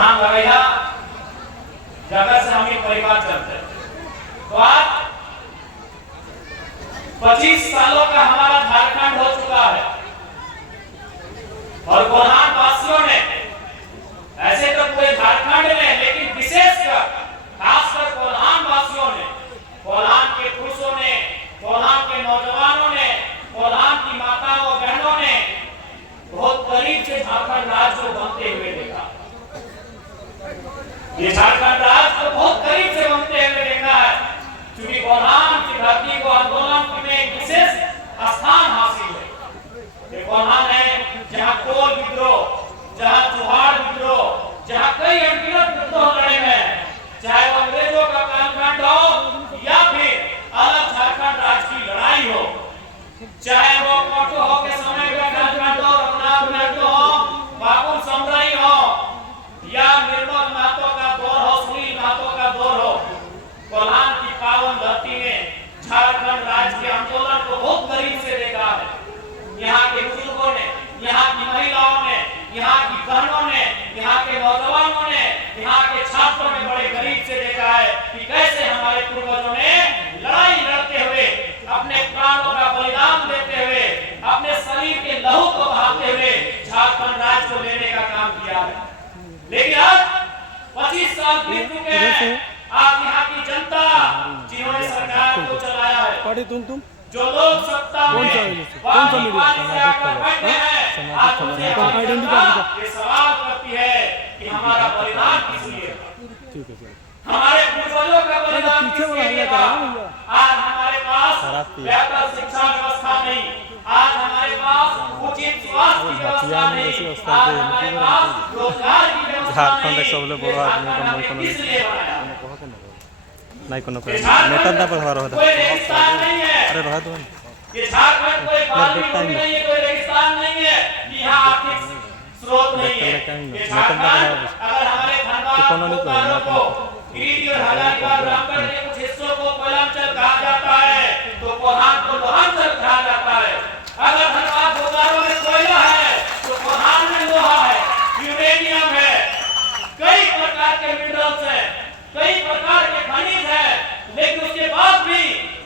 जहां गया जगह से हम परिवार चलते हैं। तो आज 25 सालों का हमारा झारखंड हो चुका है और कोल्हान वासियों ने, ऐसे तो पूरे झारखंड में, लेकिन विशेषकर खासकर कोल्हान वासियों ने, कोल्हान के पुरुषों ने, कोल्हान के नौजवानों ने, कोल्हान की माताओं बहनों ने बहुत करीब से झारखंड राज्य को बनते हुए देखा। ये झारखंड राज्य को बहुत करीब से बनते हुए देखा है, क्योंकि कोल्हान की धरती को आंदोलन में एक विशेष स्थान हासिल है। ये कोल्हान है जहां कोल विद्रोह, जहां चुहाड़ विद्रोह, जहां कई अनगिनत विद्रोह लड़े हैं, चाहे वो अंग्रेजों का कालखंड हो या फिर अलग झारखंड राज्य की लड़ाई हो, चाहे वो मोटो हो के समय का कालखंड हो, रघुनाथ महतो हो, बाबुल समराई हो या निर्मल महतो का दौर हो, सुनील महतो का दौर हो, कोल्हान की पावन धरती में झारखंड राज्य के आंदोलन को बहुत करीब से देखा है। यहाँ के बुजुर्गों ने, यहाँ की महिलाओं ने, यहाँ की बहनों ने, यहाँ के नौजवानों ने, यहाँ के छात्रों ने बड़े करीब से देखा है कि कैसे हमारे पूर्वजों ने लड़ाई लड़ते हुए, अपने प्राणों का बलिदान देते हुए, अपने शरीर के लहू को बहाते हुए झारखंड राज्य को लेने का काम किया है। लेकिन आज 25 साल बीत चुके हैं। आज यहाँ की जनता जिन्होंने सरकार को चलाया है, जो लोग सत्ता में ये सवाल करती है कि हमारा बलिदान किस लिए, हमारे पूर्वजों का बलिदान किस लिए था। आज हमारे पास बेहतर शिक्षा व्यवस्था नहीं, आज हमारे पास उचित स्वास्थ्य व्यवस्था नहीं, आज हमारे पास रोजगार की व्यवस्था नहीं, इसलिए नहीं कोनो नेता दा पर रहा कोई रेगिस्तान नहीं है। अरे रहा तो ये झारखंड कोई फार्मिंग नहीं है, कोई रेगिस्तान नहीं है कि यहाँ आर्थिक स्रोत नहीं है। ये झारखंड अगर हमारे धनबाद को गिरिडीह और हजारीबाग रामगढ़ के कुछ हिस्सों को कोयलांचल कहा जाता है, तो कोल्हान को लोहांचल कहा जाता है। अगर धनबाद बोकारो में कोयला है तो कोल्हान में लोहा है, यूरेनियम है, कई प्रकार के मिनरल्स हैं, कई प्रकार के खनिज हैं, लेकिन उसके बाद भी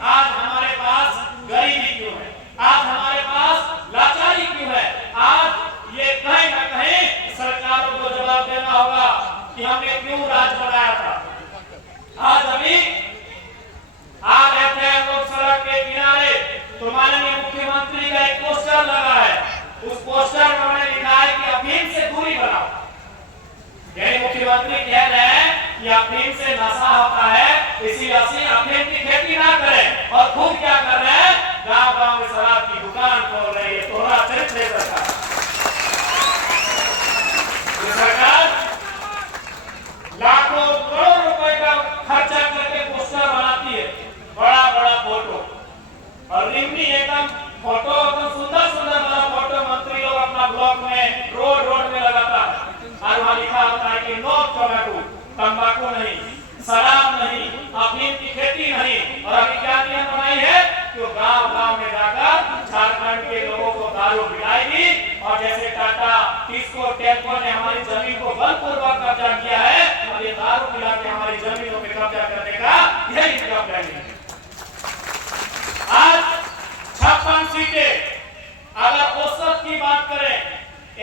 आज हमारे पास गरीबी क्यों है, आज हमारे पास लाचारी क्यों है। आज ये कहीं न कहीं सरकारों को जवाब देना होगा कि हमने क्यों राज बनाया था। आज अभी आ रहे थे हम लोग सड़क के किनारे, तो माननीय मुख्यमंत्री का एक पोस्टर लगा है, उस पोस्टर में उन्होंने लिखा है कि अफीम से दूरी बनाओ। यानी मुख्यमंत्री कह रहे हैं कि अफीम से नशा होता है, इसीलिए अफीम की खेती ना करें, और खुद क्या कर रहे हैं, गांव-गांव में शराब की दुकान खोल रही है। तोहरा चरित्र है सरकार। ये सरकार लाखों करोड़ रुपए का खर्चा करके पोस्टर बनाती है, बड़ा-बड़ा फोटो, और रिमनी एकदम फोटो एकदम सुंदर-सुंदर बना फोटो मंत्री लोग अपना ब्लॉक में रोड में लगाता है, और वहाँ लिखा होता है कि नो टोबैको, तंबाकू नहीं, शराब नहीं, अफीम की खेती नहीं। और अभी क्या नियम बनाई है कि वो गांव-गांव में जाकर झारखंड के लोगों को दारू पिलाएगी, और जैसे टाटा, टिस्को, टेल्को ने हमारी जमीन को बलपूर्वक कब्जा किया है, और ये दारू पिला के हमारी जमीनों पे कब्जा करने का यही इनका प्लान है। आज 56 सीटें, अगर औसत की बात करें,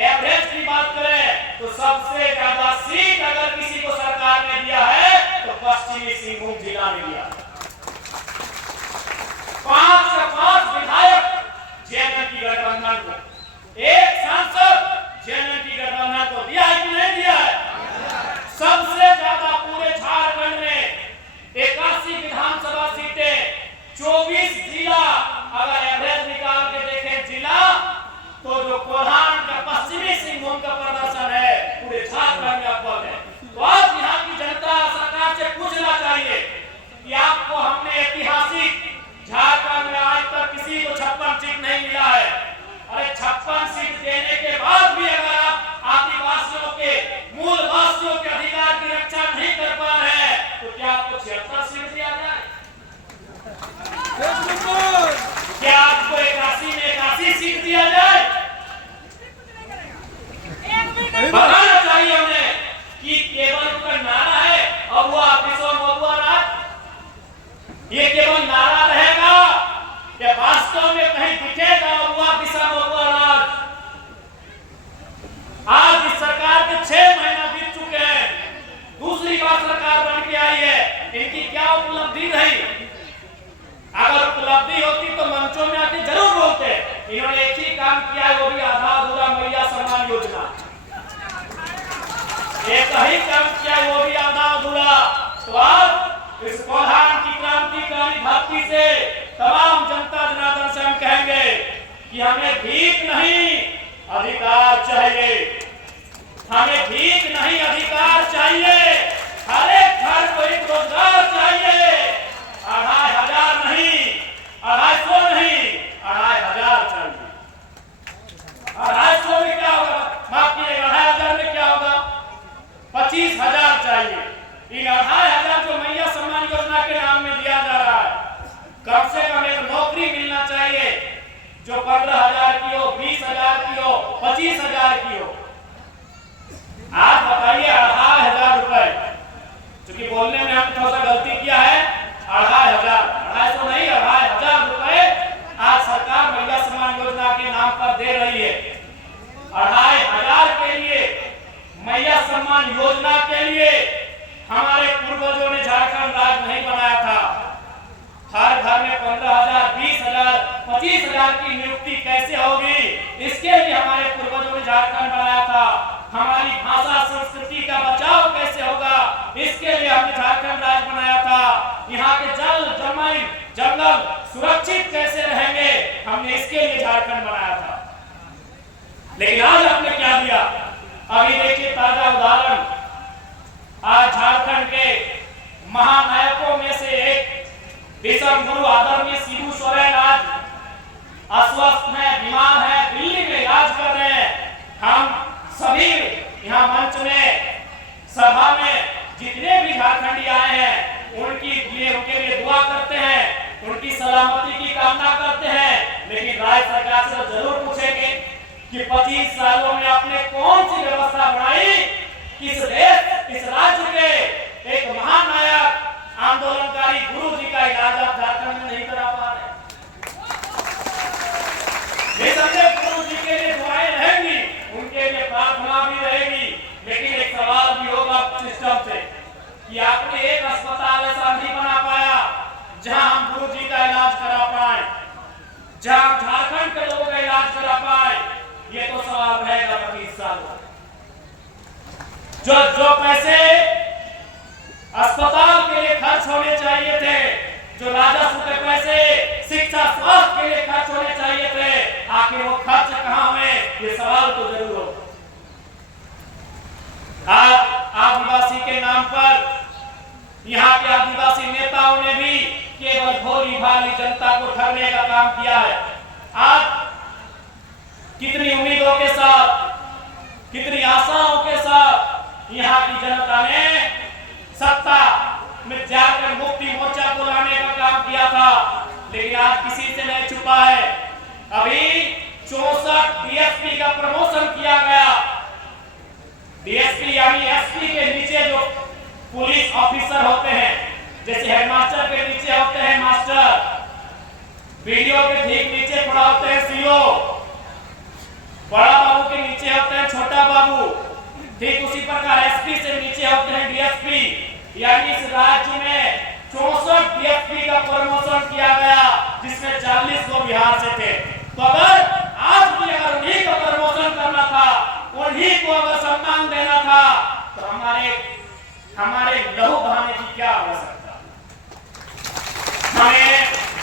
एवरेज की बात करें, तो सबसे ज्यादा सीट अगर किसी को सरकार ने दिया है तो पश्चिमी सिंहभूम जिला ने दिया। 5 से 5 विधायक जेएनएम की गठबंधन को, एक सांसद जेएनएम की गठबंधन को दिया है कि नहीं दिया है। सबसे ज्यादा पूरे झारखंड में 81 विधानसभा सीटें, 24 जिला, अगर एवरेज निकाल के देखें जिला, तो जो कोल्हान का पश्चिमी सिंहभूम का प्रदर्शन है पूरे झारखंड में अव्वल है। तो आज यहाँ की जनता सरकार से पूछना चाहिए कि आपको हमने ऐतिहासिक झारखंड में आज तक किसी को 56 सीट नहीं मिला है। अरे 56 सीट तो मंचों में आके जरूर बोलते हैं। इन्होंने एक ही काम किया है, वो भी आधा अधूरा मैया सम्मान योजना। एक ही काम किया है, वो भी आधा अधूरा। तो आज इस कोल्हान की क्रांतिकारी धरती से तमाम जनता जनार्दन से हम कहेंगे कि हमें भीख नहीं अधिकार चाहिए, हमें भीख नहीं अधिकार चाहिए। हर एक घर को एक रोजगार चाहिए। 2500 नहीं, 250 नहीं, 2500 चाहिए। 250 में क्या होगा? माफ कीजिएगा, 2500 में क्या होगा? 25,000 चाहिए। इन 25,000 जो मैया सम्मान योजना के नाम में दिया जा रहा है, कम से कम एक नौकरी मिलना चाहिए जो 15,000 की हो, 20,000 की हो, 25,000 की हो। आप बताइए 2500 रुपए, क्योंकि बोलने में हमने थोड़ा सा गलती किया है। 2500, 250 नहीं, 2500 रुपए आज सरकार मैया सम्मान योजना के नाम पर दे रही है। 2500 के लिए, मैया सम्मान योजना के लिए हमारे पूर्वजों ने झारखंड राज्य नहीं बनाया था। हर घर में 15,000, 20,000, 25,000 की नियुक्ति कैसे होगी, इसके लिए हमारे पूर्वजों ने झारखंड बनाया था। हमारी भाषा संस्कृति का बचाव कैसे होगा, इसके लिए हमने झारखंड राज्य बनाया था। यहाँ के जल जमीन जंगल सुरक्षित कैसे रहेंगे, हमने इसके लिए झारखंड बनाया था। लेकिन आज आपने क्या दिया? अभी देखिए ताजा उदाहरण, आज झारखंड के महानायकों में से एक विश्व गुरु आदरणीय शिबू सोरेन आज अस्वस्थ हैं, बीमार हैं, दिल्ली में इलाज कर रहे हैं। हम सभी यहाँ मंच में, सभा में जितने भी झारखंडी आए हैं, उनके लिए दुआ करते हैं, उनकी सलामती की कामना करते हैं। लेकिन राज्य सरकार से जरूर पूछेंगे कि 25 सालों में आपने कौन सी व्यवस्था बनाई, किस देश, इस राज्य के एक महानायक आंदोलनकारी गुरु जी का इलाज आप झारखंड में नहीं करा पा रहे। गुरु जी के लिए दुआएं रहेंगी, उनके लिए प्रार्थना भी रहेगी, लेकिन एक सवाल भी होगा सिस्टम से कि आपने एक अस्पताल ऐसा नहीं बना पाया जहां हम गुरु जी का इलाज करा पाए, जहां झारखंड के लोगों का इलाज करा पाए। ये तो सवाल रहेगा 25 साल। जो पैसे अस्पताल के लिए खर्च होने चाहिए थे, जो राजस्व के पैसे शिक्षा स्वास्थ्य के लिए खर्च होने चाहिए थे, आखिर वो खर्च कहां हुए, ये सवाल तो जरूर हो। आज आदिवासी के नाम पर यहाँ के आदिवासी नेताओं ने भी केवल भोली भाली जनता को ठगने का काम किया है। आज कितनी उम्मीदों के साथ, कितनी आशाओं के साथ यहाँ की जनता ने सत्ता में जाकर मुक्ति मोर्चा को लाने का काम किया था, लेकिन आज किसी से नहीं छुपा है। अभी 64 डीएसपी का प्रमोशन किया गया। डीएसपी यानी एसपी के नीचे जो पुलिस ऑफिसर होते हैं, जैसे हेडमास्टर के नीचे होते हैं मास्टर, वीडियो के ठीक नीचे खड़ा होते हैं सीओ, बड़ा बाबू के नीचे होते हैं छोटा बाबू, ठीक उसी प्रकार एसपी से नीचे होते हैं डीएसपी। यानी इस राज्य में 64 डीएसपी का प्रमोशन किया गया, जिसमें 40 को बिहार से थे। तो अगर आज भी अगर उन्हीं का प्रमोशन करना था, उन्हीं को अगर सम्मान देना था, तो हमारे लहू बहाने की क्या आवश्यकता, हमें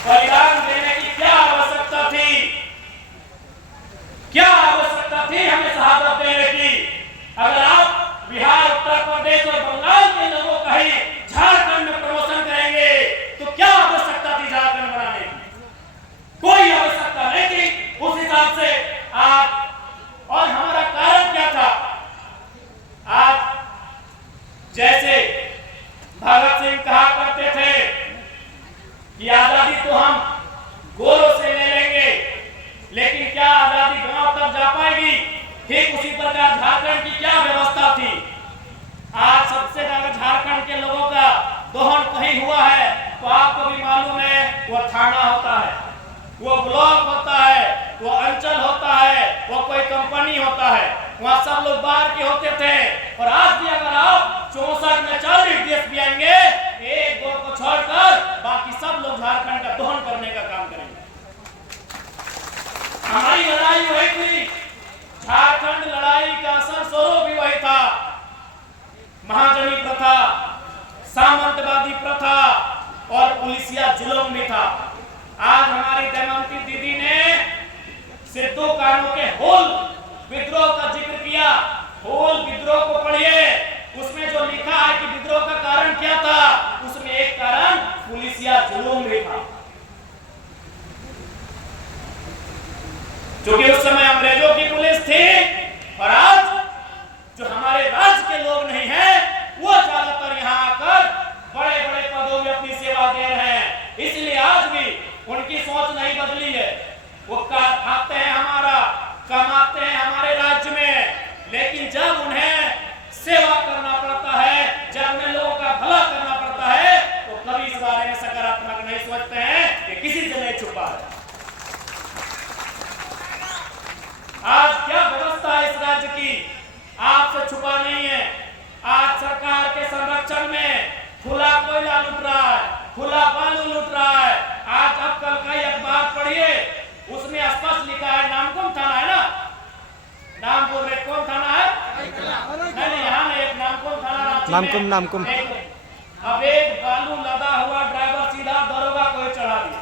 बलिदान देने की क्या आवश्यकता थी, क्या आवश्यकता थी हमें शहादत देने की। अगर आप बिहार, उत्तर प्रदेश और बंगाल के लोगों का ही झारखंड में प्रमोशन करेंगे, तो क्या आवश्यकता थी झारखंड बनाने की? कोई आवश्यकता नहीं थी। उस हिसाब से आप, और हमारा कारण क्या था? आज जैसे भगत सिंह कहा करते थे कि आजादी तो हम गोरों से ले लेंगे, लेकिन क्या आजादी गांव तक जा पाएगी? ठीक उसी प्रकार झारखंड की क्या व्यवस्था थी? आज सबसे पुलिसिया जुल्म भी था। आज हमारी दमयंती दीदी ने सिद्धू कानू के होल विद्रोह का जिक्र किया। होल विद्रोह को पढ़िए, उसमें जो लिखा है कि विद्रोह का कारण क्या था, उसमें एक कारण पुलिसिया जुल्म भी था। क्योंकि उस समय अंग्रेजों की पुलिस थी और आज जो हमारे राज्य के लोग नहीं हैं वो ज्यादातर यहाँ आकर बड़े बड़े पदों में अपनी सेवा दे रहे हैं। इसलिए आज भी उनकी सोच नहीं बदली है। वो खाते हैं हमारा, कमाते हैं हमारे राज्य में, लेकिन जब उन्हें सेवा करना पड़ता है, जब उन्हें लोगों का भला करना पड़ता है, तो कभी इस बारे में सकारात्मक नहीं सोचते हैं कि किसी से नहीं छुपा है। आज क्या व्यवस्था है इस राज्य की, आपसे छुपा नहीं है। आज सरकार के संरक्षण में खुला कोयला लूट रहा है, खुला बालू लूट रहा है। आज अब कल का अखबार पढ़िए, उसमें स्पष्ट लिखा है, नामकुम थाना है ना, नाम बोल रहे कौन थाना है? नहीं, यहाँ में एक नामकुम थाना, नामकुम। अब एक बालू लदा हुआ ड्राइवर सीधा दरोगा को चढ़ा दिया।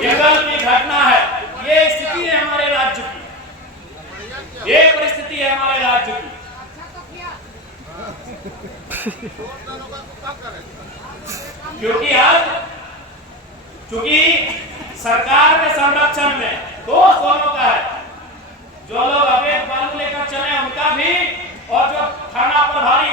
ये कल की घटना है। ये स्थिति है हमारे राज्य की, ये परिस्थिति है हमारे राज्य की। क्योंकि आज चूंकि सरकार के संरक्षण में दोष दोनों का है, जो लोग अवैध बालू लेकर चले उनका भी, और जो थाना प्रभारी